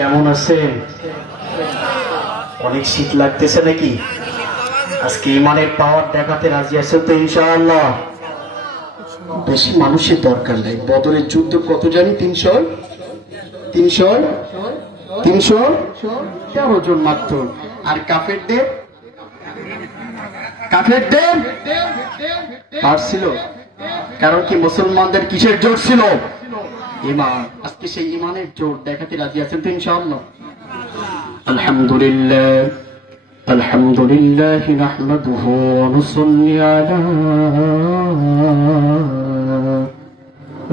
কেমন আছেন? অনেক শীত লাগতেছে নাকি? আজকে ইমানের পাওয়ার দেখাতে রাজি আছে তো ইনশাআল্লাহ? বেশি মানুষের দরকার নাই। বদরের যুদ্ধ কত জানি? 313 জন মাত্র। আর কাফেরদের পারছিল। কারণ কি মুসলমানদের কিসের জোর ছিল? ইমান। আজকে সেই ইমানের জোর দেখাতে রাজি আছেন তো ইনশাআল্লাহ? আলহামদুলিল্লাহ নাহমাদুহু ওয়া নুসাল্লি আলা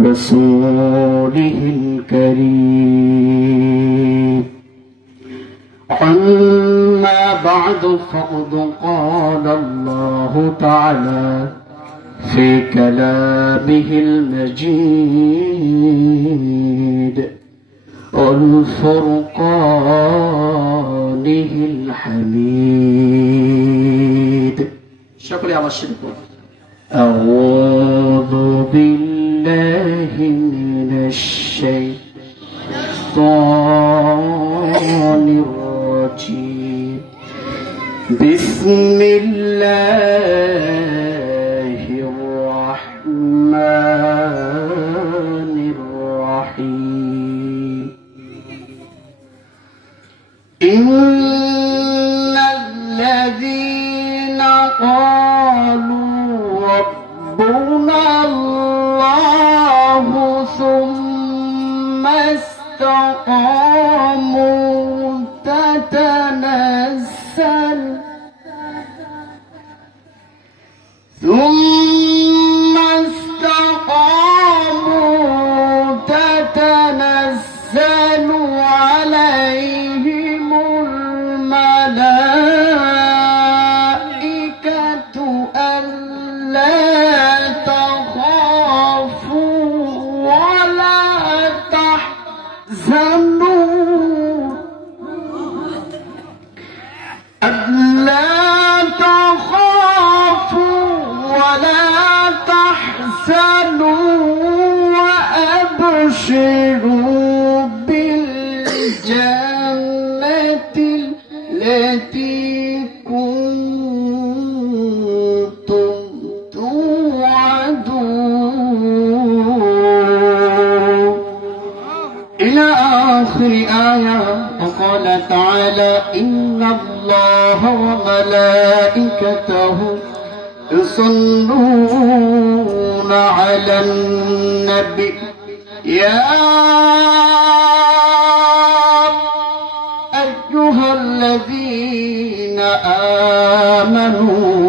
রাসূলিহিল কারীম। أما بعد فقد قال الله تعالى في كلامه المجيد والفرقانه الحميد. شكرا يا مشرق. أعوذ بالله من الشيطان الرجيم. بسم الله الرحمن الرحيم. إن الذين قالوا ربنا الله ثم استقاموا تتنزل عليهم الملائكة ألا تخافوا ولا تحزنوا وأبشروا بالجنة التي كنتم توعدون إلى آخر آية. وقال تعالى إن الله وملائكته يصلون على النبي يا أيها الذين آمنوا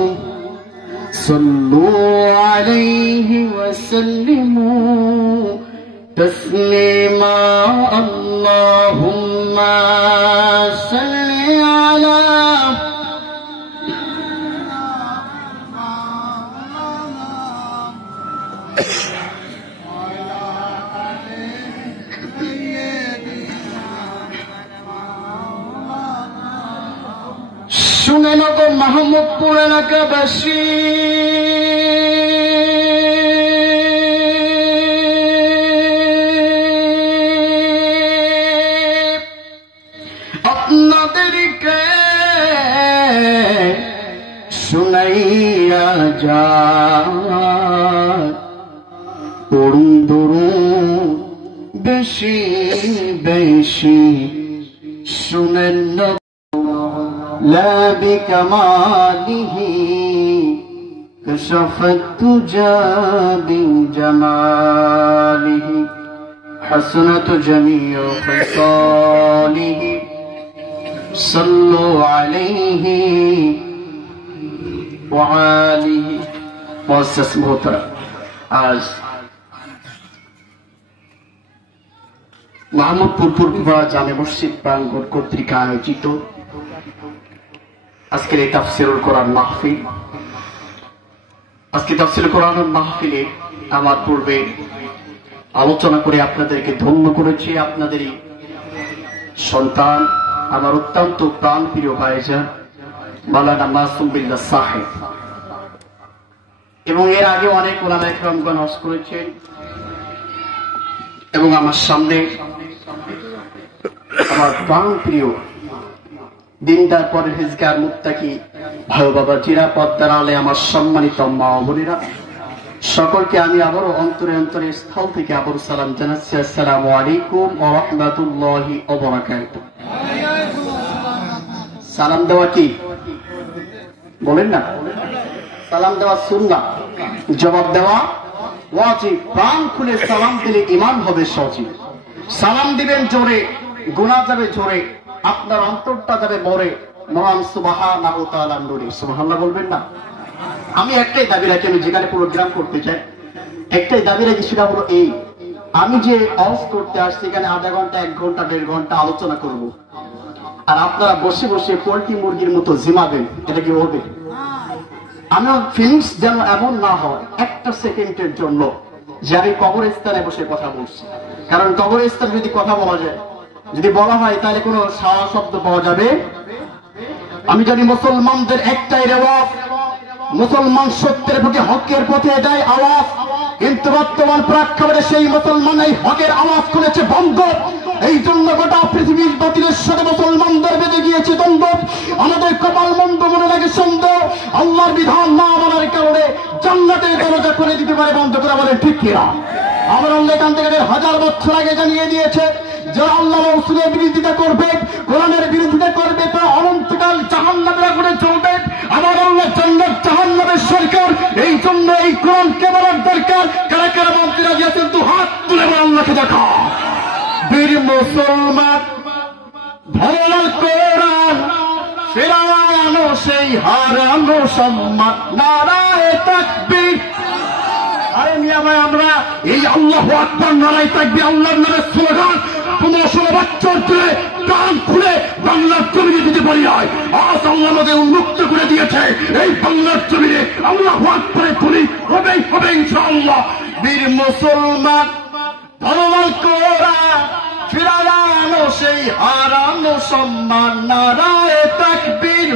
صلوا عليه وسلموا تسليما. اللهم صل على শুনে না তো মাহমুদপুর এলাকাবাসী, আপনাদেরকে শুনাইয়া যায় তরুণ তরুণ বেশি বেশি শুনেন না। لا بكماله كشف الدجى بجماله حسنت جميع خصاله صلوا عليه وآله মুআসসাস মোহতারাম। আজ মাহমুদপুর পূর্বপাড়া জামে মসজিদ প্রাঙ্গণ কর্তৃক আয়োজিত আজকের এই তাফসীরুল কোরআন মাহফিল। আজকে তাফসীরুল কোরআন মাহফিলে আমার পূর্বে আলোচনা করে আপনাদেরকে ধন্য করেছি আপনাদেরই সন্তান, আমার অত্যন্ত প্রাণ প্রিয় ভাইজান মাওলানা মাসুম বিল্লাহ সাহেব, এবং এর আগে অনেক ওলামায়ে কেরামগণ হজ করেছেন এবং আমার সামনে আমার প্রাণ প্রিয় দিনদার পরহেজগার মুত্তাকি ভাই বাবা জিরা পদ্মার আলে আমার সম্মানিত মা বোনেরা, সকলকে আমি আবারও অন্তরে অন্তরে স্থল থেকে আবারও সালাম জানাচ্ছি। আসসালামু আলাইকুম ওয়া রাহমাতুল্লাহি ওয়া বারাকাতুহু। সালাম দেওয়া কি বলেন না? সালাম দেওয়া সুন্নাহ, জবাব দেওয়া ওয়াজিব। প্রাণ খুলে সালাম দিলে ঈমান হবে সজীব। সালাম দিবেন জোরে, গুনাহ যাবে জোরে, আপনার অন্তরটা যাবে মরে। মহান সুবহানাহু ওয়া তাআলা নূরে সুবহানাল্লাহ বলবেন না? আমি একটাই দাবি রাখি, আমি যেখানে প্রোগ্রাম করতে চাই একটাই দাবি রাখি, সেটা হলো এই, আমি যে অফ করতে আসছি এখানে আধা ঘন্টা 1 ঘন্টা 1.5 ঘন্টা আলোচনা করব, আর আপনারা বসে বসে পোল্ট্রি মুরগির মতো জিমাবেন, এটা কি হবে? আমার ফিলিংস যেন এমন না হয় একটা সেকেন্ডের জন্য যে আমি কবরস্থানে বসে কথা বলছি। কারণ কবরস্থানে যদি কথা বলা যায়, যদি বলা হয়, তাহলে কোনো সারা শব্দ পাওয়া যাবে। আমি জানি মুসলমানদের একটাই রেওয়াজ, মুসলমান সত্যের প্রতি হকের পথে দেয় আওয়াজ, কিন্তু বর্তমান প্রেক্ষাপটে সেই মুসলমান এই হকের আওয়াজ করেছে বন্ধ। এই জন্য গোটা পৃথিবীর বাতিলের সাথে মুসলমানদের বেঁধে গিয়েছে দ্বন্দ্ব। আমাদের কপাল মন্দ মনে লাগে সন্দেহ, আল্লাহর বিধান না মানার কারণে জান্নাতের দরজা করে দিতে পারে বন্ধ করে, বলে ঠিক কিনা? আমার আল্লাহ এখান থেকে 1000 বছর আগে জানিয়ে দিয়েছে, যারা আল্লাহ রাসূলের বিরোধিতা করবে, কোরআনের বিরোধিতা করবে, তারা অনন্তকাল জাহান্নামের আগুনে জ্বলবে। আমার আল্লাহ জান্নাত জাহান্নামের সরকার। এই জন্য এই কোরআনকে বলার দরকার। কারা কারা মানতে রাজি আছেন তো হাত তুলে আমার আল্লাহকে দেখা। বীর মুসলমান ধরাল কোরআন, ফেরানো সেই হারানো সম্মান, নারায়ে তাকবীর। আরে মিয়া ভাই, আমরা এই আল্লাহু আকবার নারায়ে তাকবীর আল্লাহর নামে স্লোগান 15-16 বছর ধরে প্রাণ খুলে বাংলার জমিনে দিতে পারি নাই। আজ আল্লাহ আমাদের উন্মুক্ত করে দিয়েছে। এই বাংলার জমিনে আল্লাহু আকবারের ধ্বনি হবেই হবে ইনশাআল্লাহ। বীর মুসলমান ধরাল কোরআন, ফিরানো সেই হারানো সম্মান, নারায়ে তাকবীর,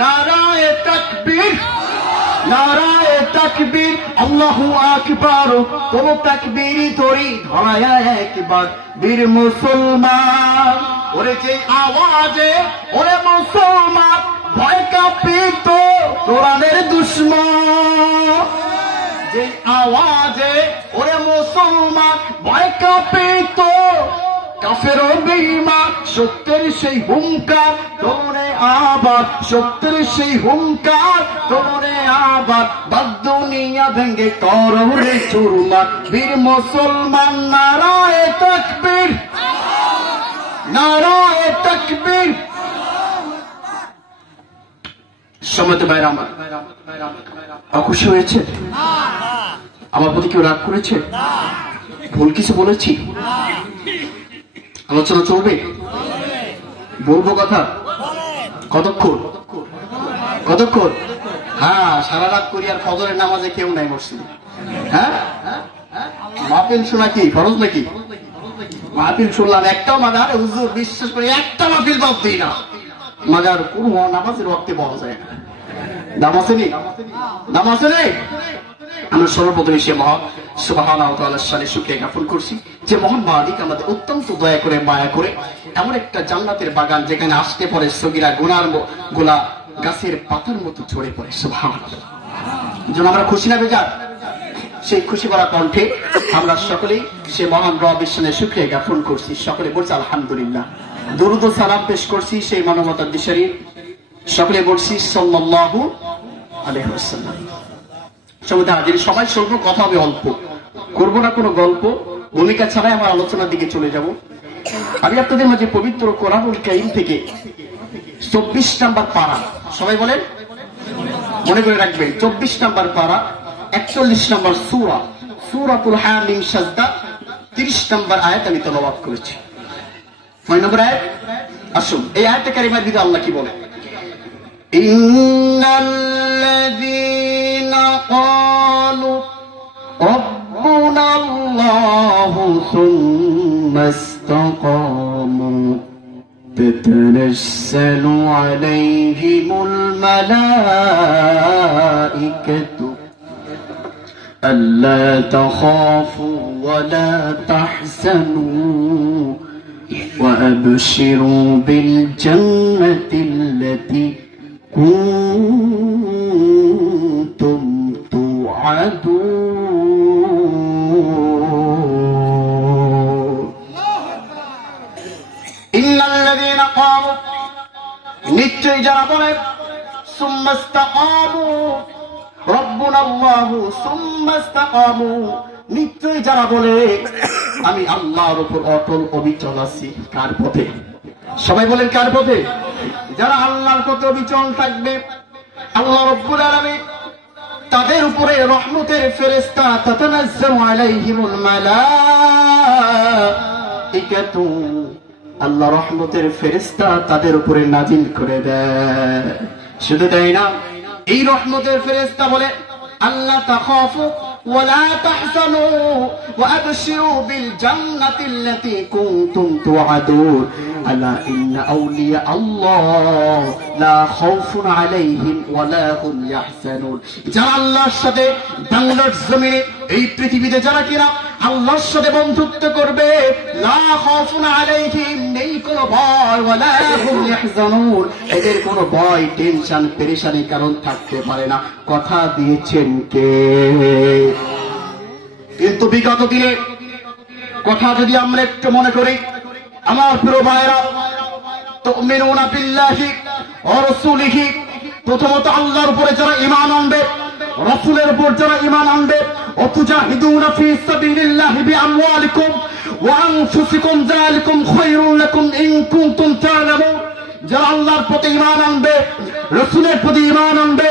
নারায়ে তাকবীর, নারায়ে তাকবীর, আল্লাহু আকবার। কোন তাকবীরই ধরি ধরায় একবার। বীর মুসলমান ওরে যে আওয়াজে, ওরে মুসলমান ভয় কাঁপিত কোরআনের দুশমন। যে আওয়াজে ওরে মুসলমান ভয় কাঁপিত কাফের ও বেঈমান। সত্যের সেই হুঙ্কার তোরে আবার, সত্যের সেই হুঙ্কার তোরে আবার। বাদ দুনিয়া ভেঙ্গে কররে চুরমার। বীর মুসলমান নারায়ে তাকবীর, নারায়ে তাকবীর। সম্মানিত ভাইরা আমার, অখুশি হয়েছে? আমার প্রতি কেউ রাগ করেছে? ভুল কিছু বলেছি? আলোচনা চলবে? বলবো কথা? কতক্ষণ? কতক্ষণ? হ্যাঁ, সারা রাত করি আর ফজরের নামাজে কেউ নাই মসজিদে। হ্যাঁ, মাহফিল শোনা কি ফরজ নাকি? মাহফিল শুনলাম একটাও মাজার, হুজুর বিশ্বাস করে একটা মাহফিল বাদ দিই না। মাজার কোন নামাজের ওয়াক্তে পাওয়া যায় না। দাম আছে নি? দাম আছে নি? আমরা সর্বপ্রথমে সে মহান সুবহানাহু ওয়া তাআলার শানে শুকরিয়া জ্ঞাপন করছি যে মহান মালিক আমাদের অত্যন্ত দয়া করে মায়া করে এমন একটা জান্নাতের বাগান যেখানে আসতে পরে সগীরা গুনার গোলা গাছের পাতার মতো ঝরে পড়ে। সুবহানাল্লাহ। যেন আমরা খুশি না বেজার? সেই খুশি ভরা কণ্ঠে আমরা সকলেই সে মহান রবের শানে শুকরিয়া জ্ঞাপন করছি। সকলে বলছি আলহামদুলিল্লাহ। দরুদ ও সালাম পেশ করছি সেই মানবতার দিশারি, সকলে বলছি সাল্লাল্লাহু আলাইহি ওয়াসাল্লাম। সবাই শুনবো, কথা হবে অল্প, করবো না কোনো গল্প, ভূমিকা ছাড়াই আমার আলোচনার দিকে চলে যাব। আমি আপনাদের মাঝে পবিত্র কোরআনুল কারীম থেকে 24 নম্বর পারা, সবাই বলেন, মনে করে রাখবেন, 24 নম্বর পারা, 41 নম্বর সূরা, সূরাতুল হামিম সাজদা, 30 নম্বর আয়াত আমি তেলাওয়াত করেছি। 9 নম্বর আয়াত, আসুন এই আয়াতে কারিমার ভিতরে আল্লাহ কি বলে? ইন্নাল্লাযীনা ক্বালু রাব্বুনাল্লাহু সুম্মা ইসতাকামু তাতানাজ্জালু আলাইহিমুল মালাঈকাতু আল্লা তাখাফু ওয়া লা তাহজানু وأبشروا بالجنة التي كنتم توعدون إن الذين قالوا নিশ্চয় যারা বলে সুম্মা ইসতাকামু রব্বুনা আল্লাহু সুম্মা ইসতাকামু, নিশ্চয় যারা বলে আমি আল্লাহর উপর অটল অবিচল আছি। কার পথে? সবাই বলেন কার পথে? যারা আল্লাহর পথে অবিচল থাকবে, আল্লাহ রাব্বুল আলামিন তাদের উপরে রহমতের ফেরেশতা তাতানাজ্জালু আলাইহিমুল মালাইকাতু, আল্লাহ রহমতের ফেরেশতা তাদের উপরে নাজিল করে দেয়। শুধু তাই না, এই রহমতের ফেরেশতা বলে আল্লাহ তাখাফু ওয়ালা তাহজানু ওয়াবশিরু বিল জান্নাতি আল্লাতী কুনতুম তুআদুন আলা ইন্না আউলিয়া আল্লাহ লা খাউফুন আলাইহিম ওয়ালা হুম ইয়াহজানুন। যারা আল্লাহর সাথে বাংলার জমিনে এই পৃথিবীতে যারা কিনা আল্লাহর সাথে বন্ধুত্ব করবে, লা খাউফুন আলাইহিম, নেই কোনো ভয়, ওয়ালা হুম ইয়াহজানুন, এদের কোনো ভয় টেনশন পেরেশানি কারণ থাকতে পারে না। কথা দিয়েছেন কে? কিন্তু বিগত দিনে কথা যদি আমরা একটু মনে করি, আমার প্রিয় ভাইরা, তুমিনুনা বিল্লাহি ওয়া রাসূলিহি, প্রথমত আল্লাহর উপরে যারা ঈমান আনবে, রাসূলের উপর যারা ঈমান আনবে, ওয়াতুজাহিদুনা ফি সাবিলিল্লাহি বিআমওয়ালিকুম ওয়া আনফুসিকুম যালিকুম খায়রুল লাকুম ইন কুনতুম তা'লামুন, যারা আল্লাহর প্রতি ঈমান আনবে, রাসূলের প্রতি ঈমান আনবে,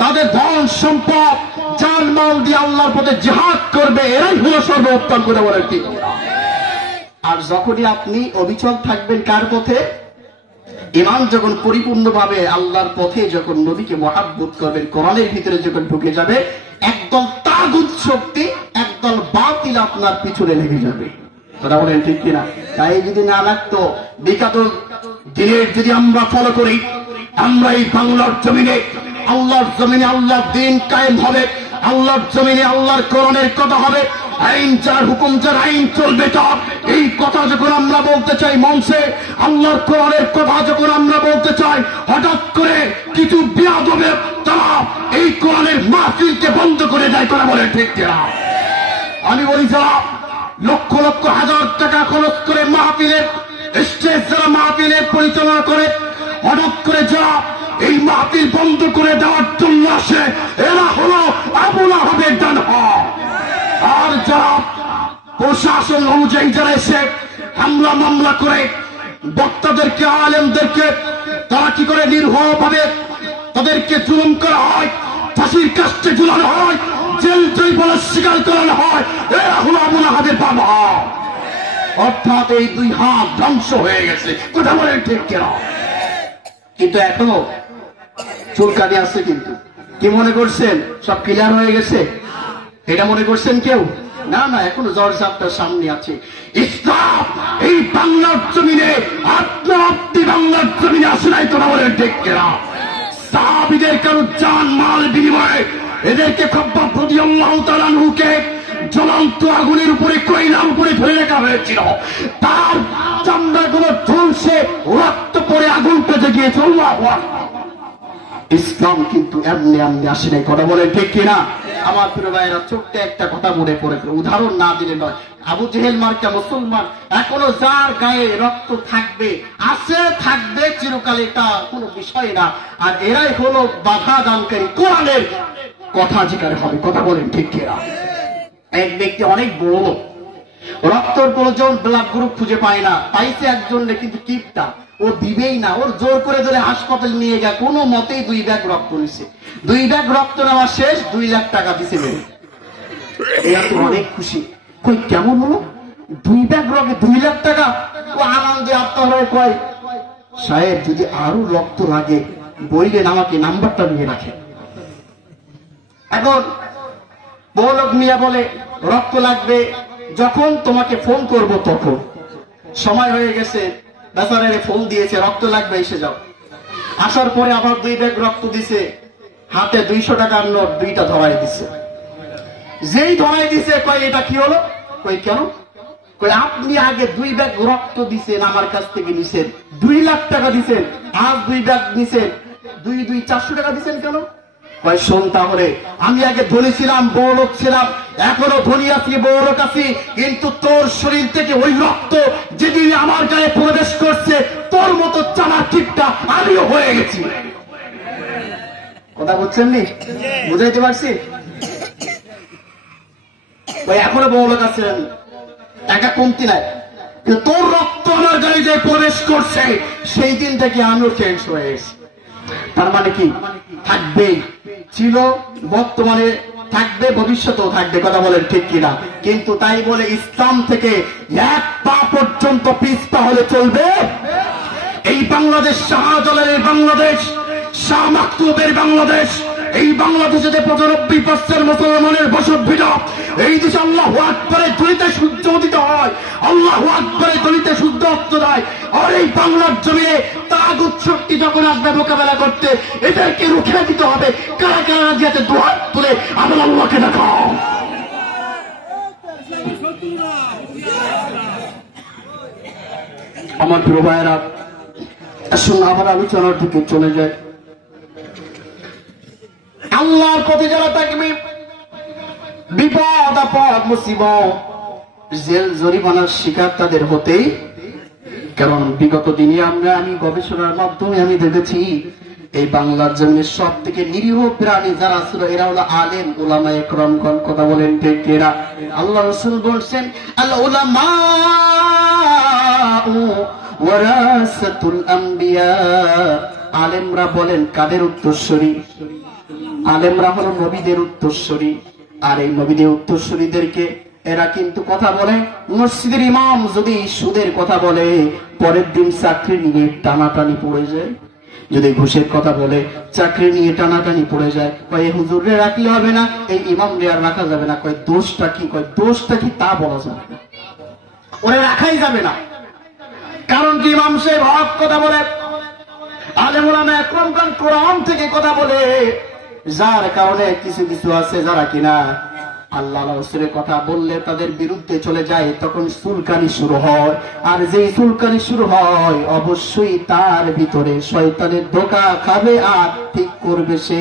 তাদের ধন সম্পদ জানমাল দিয়ে আল্লাহর পথে জিহাদ করবে, এরাই হলো সর্বোত্তম করে বলে ঠিক। আর যখনই আপনি অবিচল থাকবেন কার পথে? ঈমান যখন পরিপূর্ণভাবে আল্লাহর পথে, যখন নবীকে মহাব্বত করবেন, কোরআনের ভিতরে যখন ঢুকে যাবে, একদল তাগুত শক্তি, একদল বাতিল আপনার পিছনে লেগে যাবে। কথা বলেন ঠিক কিনা? তাই যদি না লাগতো, বিগত দিনের যদি আমরা ফলো করি, আমরা এই বাংলার জমিনে আল্লাহর জমিনে আল্লাহর দ্বীন কায়েম হবে, আল্লাহর জমিনে আল্লাহর কোরআনের কথা হবে, আইন যার হুকুম যার আইন চলবে তার, এই কথা যখন আমরা বলতে চাই মঞ্চে, আল্লাহর কোরআনের কথা যখন আমরা বলতে চাই, হঠাৎ করে কিছু বেয়াদবে তারা এই কোরআনের মাহফিলকে বন্ধ করে দেয়। তারা বলে ঠিক কিনা? আমি বলি যারা লক্ষ লক্ষ হাজার টাকা খরচ করে মাহফিলের স্টেজ, যারা মাহফিলের পরিচালনা করে, হঠাৎ করে যারা এই মাহফিল বন্ধ করে দেওয়ার জন্য আসে, এরা হলো আবু লাহাবের ডানহা। আর যারা প্রশাসন অনুযায়ী যারা এসে হামলা মামলা করে বক্তাদেরকে, আলেমদেরকে তারা কি করে নির্ভয়ভাবে তাদেরকে জুলুম করা হয়, ফাঁসির কাস্টে ঝুলানো হয়, জেল জরিমানা স্বীকার করানো হয়, এরা হলো আবু লাহাবের বাবা। অর্থাৎ এই দুই হাত ধ্বংস হয়ে গেছে। কথা বলেন ঠিক কিনা? কিন্তু এখনো চুলকানি আছে। কিন্তু কি মনে করছেন সব ক্লিয়ার হয়ে গেছে? এটা মনে করছেন কেউ? না না, এখনো জর্জাপটার সামনে আছে। ইসলাম এই বাংলার জমিনে আপনি বাংলার জমিনে আসে নাই। তোরা বলেন ঠিক কিনা? সাহাবীদের কারো জান মাল বিনিময়ে এদেরকে খব্বাব রাদিয়াল্লাহু তাআলা আনহুকে জ্বলন্ত আগুনের উপরে, কয়লার উপরে ফেলে রাখা হয়েছিল। তার চামড়াগুলো ঝলসে রক্ত পরে আগুনটা জেগিয়েছে। আল্লাহু আকবার। ইসলাম কিন্তু এমনি এমনি আসে নাই। কথা বলেন ঠিক কিনা? আমার প্রিয় ভাইয়েরা, ছোট্ট একটা কথা মনে পড়ে, উদাহরণ না দিলে নয়। আবু জেহেল মার্কা মুসলমান, এখনো যার গায়ে রক্ত থাকবে, আছে থাকবে চিরকাল, এটা কোনো বিষয় না। আর এরাই হলো বাধা দানকারী, কোরআনের কথা যেখানে হবে। কথা বলেন ঠিক কিনা? এক ব্যক্তি অনেক বড়, রক্তর প্রয়োজন, ব্লাড গ্রুপ খুঁজে পায় না, পাইছে একজন, কিন্তু টিপটা ও দিবেই না। ওর জোর করে ধরে হাসপাতাল নিয়ে গেছে, কোনো মতেই 2 ব্যাগ রক্ত নিছে। 2 ব্যাগ রক্ত নেওয়া শেষ, 2 লাখ টাকা দিছে মেরে। এরা তো অনেক খুশি। কই কেমন হলো? 2 ব্যাগ রক্তে 2 লাখ টাকা। ও আনন্দে আত্মহারায় কয়, সাহেব যদি আরো রক্ত লাগে বললেন, আমাকে নাম্বারটা নিয়ে রাখেন। এখন বড়লোক মিয়া বলে, রক্ত লাগবে যখন তোমাকে ফোন করব তখন। সময় হয়ে গেছে, বেচারারে ফোন দিয়েছে, রক্ত লাগবে এসে যাও। আসার পরে আবার 2 ব্যাগ রক্ত দিছে, হাতে 200 টাকার নোট 2টা ধরাই দিছে। যেই ধরাই দিছে, কয় এটা কি হলো? কই কেন? আপনি আগে 2 ব্যাগ রক্ত দিছেন, আমার কাছ থেকে নিছেন, 2 লাখ টাকা দিছেন, আজ 2 ব্যাগ নিছেন, 2 400 টাকা দিছেন কেন? শোন, তাহলে আমি আগে ধনী ছিলাম, বড় লোক ছিলাম, এখনো ধনী আছি, বড় লোক আছি, কিন্তু তোর শরীর থেকে ওই রক্ত যেদিন আমার গায়ে প্রবেশ করছে, তোর মতো চালাকিটা আমিও হয়ে গেছি। কথা বুঝছেন নি? বুঝাইতে পারছি? এখনো বড় লোক আছেন, টাকা কমতি নাই, কিন্তু তোর রক্ত আমার গায়ে যে প্রবেশ করছে, সেই দিন থেকে আমিও চেঞ্জ হয়ে গেছি। তার মানে কি? থাকবেই, ছিল, বর্তমানে থাকবে, ভবিষ্যতেও থাকবে। কথা বলেন ঠিক কিনা? কিন্তু তাই বলে ইসলাম থেকে 1 পা পর্যন্ত পিছপা হলে চলবে? এই বাংলাদেশ শাহজালালের বাংলাদেশ, শাহ মাকতুবের বাংলাদেশ, এই বাংলাদেশে যে 95% মুসলমানের বসতভিটা, এই দেশে আল্লাহু আকবারে দলিতে সূর্য উদিত হয়, আল্লাহু আকবারে দলিতে সূর্য অস্ত যায়। আর এই বাংলার জমিনে তাগুত শক্তি যখন আসবে মোকাবেলা করতে, এদেরকে রুখে দিতে হবে। কারা কারা যাতে দুহাত তুলে আমার আল্লাহকে দেখাও। আমার প্রিয় ভাইয়েরা, আসুন আমার আলোচনার দিকে চলে যায়। আল্লাহর পথে যারা থাকবে, বিপদ আপদ মুসিবত জেল জরিমানার শিকার তাদের হতেই। কারণ বিগত দিনে আমি গবেষণার মাধ্যমে আমি দেখেছি, এই বাংলার জমিনে সব থেকে নিরীহ প্রাণী যারা ছিল, এরা হলো আলেম উলামায়ে কেরামগণ। কথা বলেন ঠিক কিনা? আল্লাহ রাসূল বলছেন, আল উলামা ওয়ারাসাতুল আম্বিয়া। আলেমরা বলেন কাদের উত্তরসূরি? আলেমরা হলো নবীদের উত্তরসূরি। আর এই নবীদের উত্তরসূরিদেরকে এরা কিন্তু কথা বলে, মসজিদের ইমাম যদি সুদের কথা বলে, পরের দিন চাকরি নিয়ে টানাটানি পড়ে যায়। যদি ঘুষের কথা বলে, চাকরি নিয়ে টানাটানি পড়ে যায়। কয় হুজুরে রাখলে হবে না, এই ইমাম রে আর রাখা যাবে না। কয় দোষটা কি? কয় দোষটা কি তা বলা যাবে না, ওরা রাখাই যাবে না। কারণ কি? ইমাম সাহেব হক কথা বলে, আলেম উলামা একরমগণ কোরআন থেকে কথা বলে, যার কারণে কিছু কিছু আছে যারা কিনা আল্লাহ রাসূলের কথা বললে তাদের বিরুদ্ধে চলে যায়, তখন চুলকানি শুরু হয়। আর যেই চুলকানি শুরু হয়, অবশ্যই তার ভিতরে শয়তানের ধোঁকা খাবে, আর ঠিক করবে সে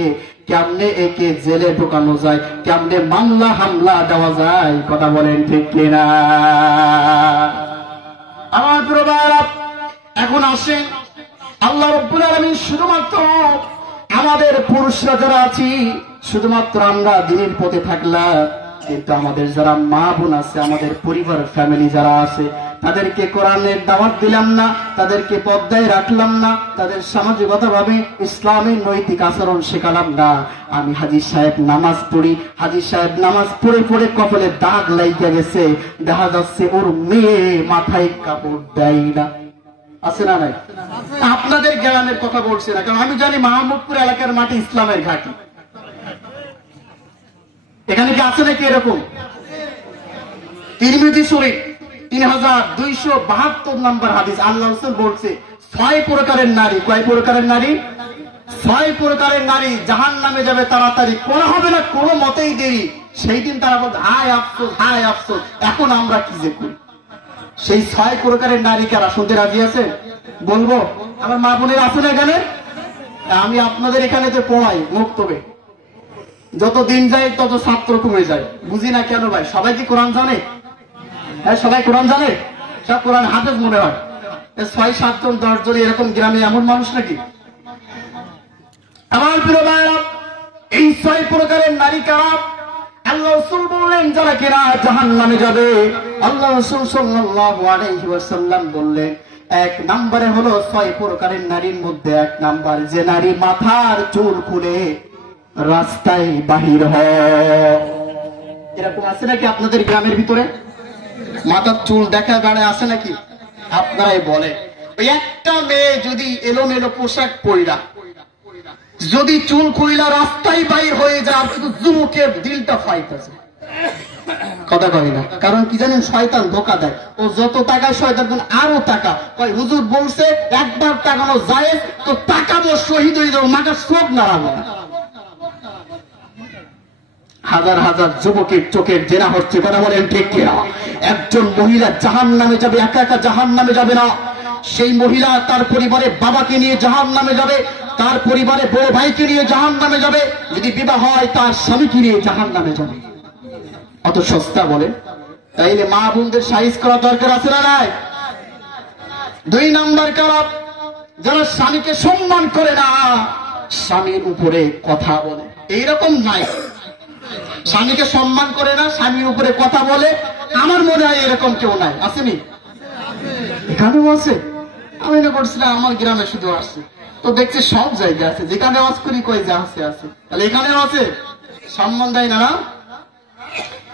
কেমনে একে জেলে ঢোকানো যায়, কেমনে মামলা হামলা দেওয়া যায়। কথা বলেন ঠিক কিনা? আমার প্রিয় ভাইরা, এখন আসেন, আল্লাহ রাব্বুল আলামিন শুধুমাত্র আমাদের পুরুষরা যারা আছি, শুধুমাত্র আমরা দ্বীনের পথে থাকলাম, কিন্তু আমাদের যারা মা বোন আছে, আমাদের পরিবার ফ্যামিলি যারা আছে, তাদেরকে কোরআনের দাওয়াত দিলাম না, তাদেরকে পর্দায় রাখলাম না, তাদের সামাজিকতা ভাবে ইসলামের নৈতিক আচরণ শেখালাম না। আমি হাজী সাহেব নামাজ পড়ি, হাজী সাহেব নামাজ পড়ে পড়ে কপালে দাগ লাইগা গেছে, দেখা যাচ্ছে ওর মেয়ে মাথায় কাপড় দেয় না। আছে না নাই? আপনাদের জ্ঞানের কথা বলছি না, কারণ আমি জানি মাহমুদপুর এলাকার মাটি ইসলামের ঘাঁটি। এখানে কি আছে নাকি এরকম? তিরমিজি শরীফ 3272 নম্বর হাদিস, আল্লাহ রাসূল বলছে 6 প্রকারের নারী। কয় প্রকারের নারী? 6 প্রকারের নারী জাহান্নামে যাবে তাড়াতাড়ি, করা হবে না কোনো মতেই দেরি। সেই দিন তারা বলবে হায় আফসোস, হায় আফসোস, এখন আমরা কি যে করি। সেই 6 প্রকারের নারী কারা? শুনতে রাজি আছে? বলবো? আমার মা বোনের আছে না এখানে? আমি আপনাদের এখানে তো পড়াই মুক্তবে, যত দিন যায় তত ছাত্র কমে যায়। বুঝি না কেন ভাই? সবাই কি কোরআন জানে? হ্যাঁ, সবাই কোরআন জানে, সব কোরআন হাফেজ মনে হয়। 6-7 জন 10 জন এরকম গ্রামে এমন মানুষ নাকি? আমার প্রিয় ভাইরা, এই 6 প্রকারের নারী কারা? আল্লাহ রাসূল বললেন যারা কিনা জাহান্নামে যাবে। আল্লাহ রাসূল সাল্লাল্লাহু আলাইহি ওয়াসাল্লাম বললেন, 1 নম্বরে হলো 6 প্রকারের নারীর মধ্যে 1 নাম্বার, যে নারী মাথার চুল খুলে রাস্তায় বাহির হয়। এরকম আছে নাকি আপনাদের গ্রামের ভিতরে? মাথার চুল দেখা বেড়ায় আছে নাকি? আপনারাই বলে। ওই একটা মেয়ে যদি এলোমেলো পোশাক পরিরা, যদি চুল খুইলা রাস্তায় বাইর হয়ে যায়, শুধু যুবকের দিলটা ফাইতেছে। কথা কয় না, কারণ কি জানেন? শয়তান ধোকা দেয়। ও যত টাকায় শয়তান আরো টাকা কয়। হুজুর বলছে একবার টাকানো যায় তো টাকাবো, শহীদ হয়ে যাবো, মাথার চোখ নাড়াবো না। হাজার হাজার যুবকের চোখের জেনা হচ্ছে, কথা বলেন ঠিক কিনা? একজন মহিলা জাহান্নামে যাবে, একা একা জাহান্নামে যাবে না। সেই মহিলা তার পরিবারে বাবাকে নিয়ে জাহান্নামে যাবে, তার পরিবারে বড় ভাইকে নিয়ে জাহান্নামে যাবে, যদি বিবাহ হয় তার স্বামীকে নিয়ে জাহান্নামে যাবে। অত সস্তা বলে? তাইলে মা বোনদের সাইজ করা দরকার আছে না নাই? 2 নাম্বার কারা? যারা স্বামীকে সম্মান করে না, স্বামীর উপরে কথা বলে। এইরকম নাই, স্বামীকে সম্মান করে না, স্বামীর উপরে কথা বলে। আমার মনে হয় এরকম কেউ নাই। আসেনি? এখানেও আছে। আমি না করছিলাম আমার গ্রামে শুধু আসছে, তো দেখছি সব জায়গায় আছে। যেখানে আওয়াজ করি কই যে আছে আছে, তাহলে এখানেও আছে। সম্মান দেয় না, না?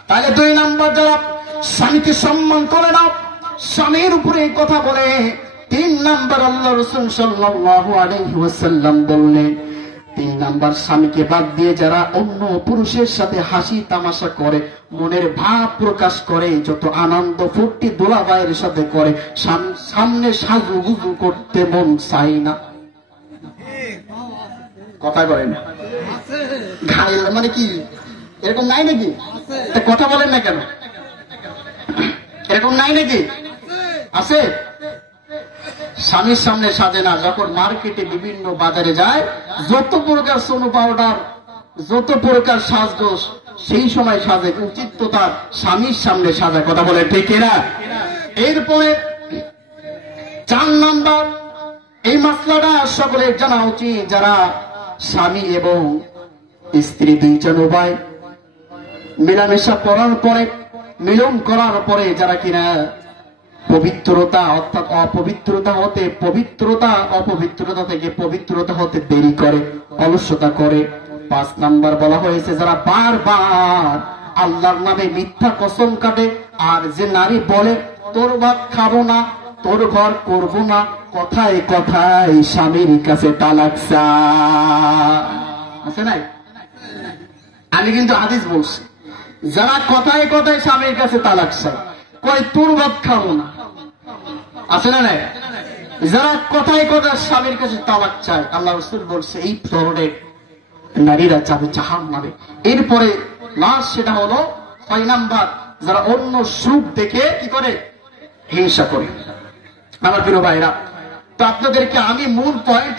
তাহলে 2 নাম্বার, যারা স্বামীকে সম্মান করে না, স্বামীর উপরে কথা বলে। 3 নাম্বার, আল্লাহ রাসূল সাল্লাল্লাহু আলাইহি ওয়াসাল্লাম বললেন, 3 নাম্বার, স্বামীকে বাদ দিয়ে যারা অন্য পুরুষের সাথে হাসি তামাশা করে, মনের ভাব প্রকাশ করে, যত আনন্দ ফুর্তি দোলাবাইয়ের সাথে করে, সামনে সাজুগুজু করতে মন চাই না। কথা বলে না? ঘাইল মানে কি এরকম নাই নাকি? কথা বলেন না কেন? এরকম নাই নাকি? আছে। স্বামীর সামনে সাজে না, যখন মার্কেটে বিভিন্ন বাজারে যায়, যত প্রকার সোনো পাউডার, যত প্রকার সাজগোজ সেই সময় সাজে, উচিত তো তার স্বামীর সামনে সাজা। কথা বলে ঠিক না? এরপরে 4 নাম্বার, এই মাসলাটা সকলের জানা উচিত, যারা স্বামী এবং স্ত্রী 2 জন উভয় মেলামেশা করার পরে, মিলন করার পরে যারা কিনা পবিত্রতা অর্থাৎ অপবিত্রতা হতে অপবিত্রতা থেকে পবিত্রতা হতে দেরি করে, অলসতা করে। 5 নাম্বার বলা হয়েছে, যারা বারবার আল্লাহর নামে মিথ্যা কসম কাটে। আর যে নারী বলে তোর ভাত খাবো না, তোর ঘর করব না, কথায় কথায় স্বামীর কাছে তালাক চায়। আছে নাই? আমি কিন্তু হাদিস বলছি, যারা কথায় কথায় স্বামীর কাছে তালাক চায়, কয় তোর ভাত খাবো না, আছে না নাই? যারা কথায় কথায় স্বামীর কাছে তালাক চায়, আল্লাহ রাসূল বলছে এই ধরনের নারীরা যাবে জাহান্নামে। এরপরে লাস্ট, সেটা হলো 6 নাম্বার, যারা অন্য সুখ দেখে কি করে? হিংসা করে। আমার প্রিয় ভাইরা, তো আপনাদেরকে আমি মূল পয়েন্ট,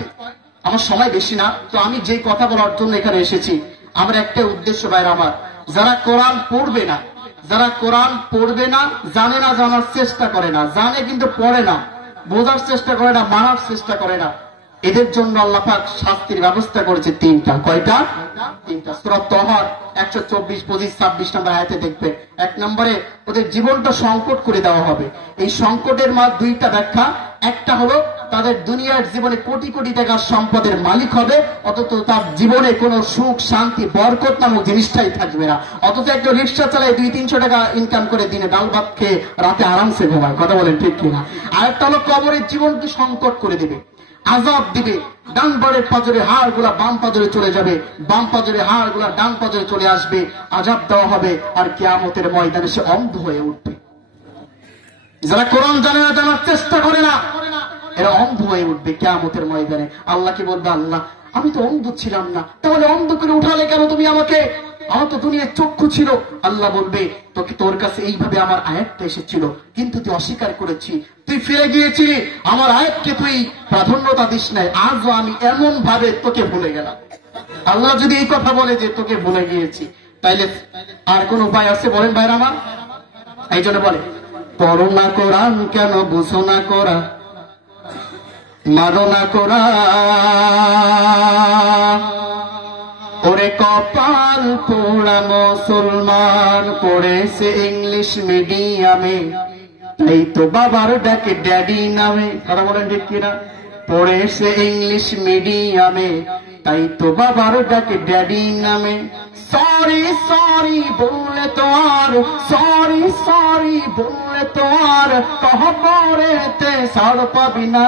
আমার সময় বেশি না, তো আমি যে কথা বলার জন্য এখানে এসেছি, আমার একটা উদ্দেশ্য ভাইরা আমার, যারা কোরআন পড়বে না, যারা কোরআন পড়বে না, জানে না, জানার চেষ্টা করে না, জানে কিন্তু পড়ে না, বোঝার চেষ্টা করে না, মানার চেষ্টা করে না, এদের জন্য আল্লাহ পাক শাস্তির ব্যবস্থা করেছে 3টা। কয়টা? 3টা। সূরা তাহা 124, 25, 26 নম্বর আয়াতে দেখবেন। 1 নম্বরে ওদের জীবনটা সংকট করে দেওয়া হবে। এই সংকটের 2টা ব্যাখ্যা। একটা হলো তাদের দুনিয়ার জীবনে কোটি কোটি টাকার সম্পদের মালিক হবে, অথচ তার জীবনে কোনো সুখ শান্তি বরকত নামক জিনিসটাই থাকবে না। অথচ একটা রিক্সা চালায় 200-300 টাকা ইনকাম করে দিনে ডাল ভাত খেয়ে রাতে আরামসে ঘুমায়। কথা বলেন ঠিক কিনা? আরেকটা হলো কবরের জীবনকে সংকট করে দেবে, আযাব দিবে। ডান বাড়ের পাজরে হাড় গুলা বাম পাজরে চলে যাবে, বাম পাজরে হাড় গুলা ডান পাজরে চলে আসবে, আযাব দেওয়া হবে, আর কিয়ামতের ময়দানে সে অন্ধ হয়ে উঠবে। যারা কোরআন জানে না, জানার চেষ্টা করে না, এরা অন্ধ হয়ে উঠবে কিয়ামতের ময়দানে। আল্লাহকে বলবে, আল্লাহ আমি তো অন্ধ ছিলাম না, তাহলে অন্ধ করে উঠালে কেন তুমি আমাকে? আমার তো দুনিয়ার চক্ষু ছিল। আল্লাহ বলবে, তোকে তোর কাছে এইভাবে আমার আয়াতটা এসেছিল, কিন্তু তুই অস্বীকার করেছি, তুই ফিরে গিয়েছিলি, আমার আয়াতকে তুই প্রাধান্যতা দিস নাই, আজও আমি এমন ভাবে তোকে ভুলে গেলাম। আল্লাহ যদি এই কথা বলে যে তোকে ভুলে গিয়েছি, তাইলে আর কোন উপায় আছে বলেন ভাইরা আমার? এই জন্য বলে, পড়ো না কোরআন কেন বুঝো না কোরআন, মানো না কোরআন, ওরে কপাল পোড়া মুসলমান, পড়েছে ইংলিশ মিডিয়ামে, তাই তো বাবার ডাকে ড্যাডি নামে। কথা বলেন ঠিক কিনা? পড়েছে ইংলিশ মিডিয়ামে, তাই তো বাবার ডাকে ড্যাডি নামে। সরি সরি বললে তো আর, সরি সরি বললে তো আর কবরেতে ছাড় পাবি না।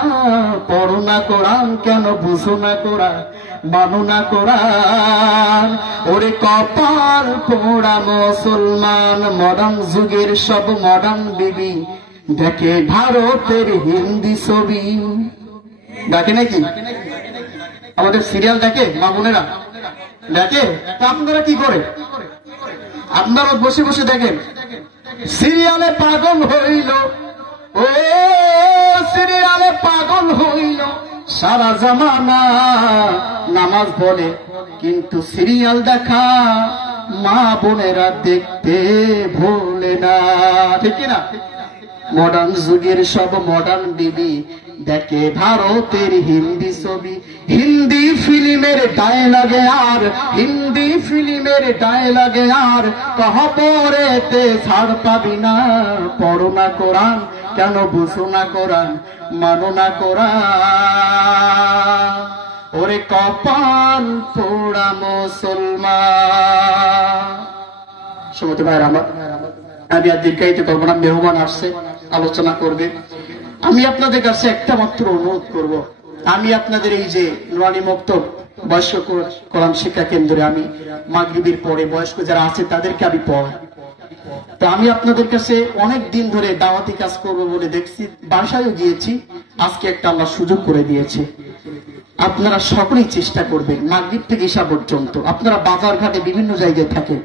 পড়ো না কোরআন কেন বুঝো না কোরআন, মানো না কোরআন, ওরে কপাল পোড়া মুসলমান। মডার্ন যুগের সব মডার্ন বিবি দেখে ভারতের হিন্দি ছবি। দেখে নাকি? আমাদের সিরিয়াল দেখে মা বোনেরা, দেখে? তা আপনারা কি করে? আপনারা বসে বসে দেখেন, সিরিয়ালে পাগল হইল, ও সিরিয়ালে পাগল হইল সারা জামানা, নামাজ পড়ে কিন্তু সিরিয়াল দেখা মা বোনেরা দেখতে ভোলে না, ঠিক না? মডার্ন যুগের সব মডার্ন বিবি দেখে ভারতের হিন্দি ছবি, হিন্দি ফিল্মের ডায়লগে আর, হিন্দি ফিল্মের ডায়লগে আর কহবরেতে ছাড় পাবি না। পড়ো না কোরআন, কেন বুঝো না কোরআন, মানো না কোরআন, ওরে কপাল পোড়া মুসলমান। সমতে ভাইরা আমার, আমি আর দীর্ঘায়িত করবো না, মেহমান আসছে আলোচনা করবে। আমি আপনাদের কাছে একটা মাত্র অনুরোধ করব, আমি আপনাদের এই যে নুরানি মক্তব বয়স্ক কোরআন শিক্ষা কেন্দ্রে আমি মাগরিবের পরে বয়স্ক যারা আছে তাদেরকে আমি পড়াই। তো আমি আপনাদের কাছে অনেক দিন ধরে দাওয়াতি কাজ করবো বলে দেখছি, বাসায়ও গিয়েছি, আজকে একটা আল্লাহ সুযোগ করে দিয়েছে। আপনারা সকলেই চেষ্টা করবেন মাগরিব থেকে ঈশা পর্যন্ত, আপনারা বাজার ঘাটে বিভিন্ন জায়গায় থাকেন,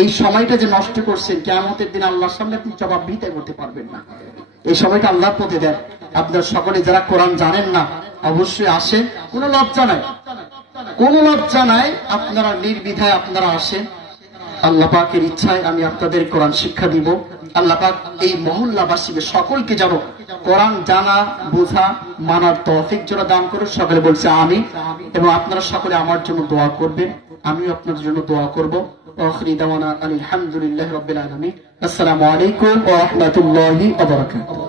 এই সময়টা যে নষ্ট করছেন কিয়ামতের দিন আল্লাহর সামনে আপনি জবাবদিহিতা করতে পারবেন না। এই সময়টা আল্লাহর পথে দেন। আপনারা সকলে যারা কোরআন জানেন না অবশ্যই আসেন, কোনো লজ্জা নাই, কোনো লজ্জা নাই, আপনারা নির্বিধায় আপনারা আসেন। আল্লাহ পাকের ইচ্ছায় আমি আপনাদের কোরআন শিক্ষা দিব। আল্লাহ পাক এই মহল্লাবাসীকে সকলকে যেন কোরআন জানা, বোঝা, মানার তৌফিক যেন দান করে, সকলে বলছে আমিন। এবং আপনারা সকলে আমার জন্য দোয়া করবেন, আমিও আপনাদের জন্য দোয়া করব। আখিরি দাওয়ানা আলহামদুলিল্লাহি রাব্বিল আলামিন। আসসালামু আলাইকুম ওয়া রাহমাতুল্লাহি ওয়া বারাকাতুহু।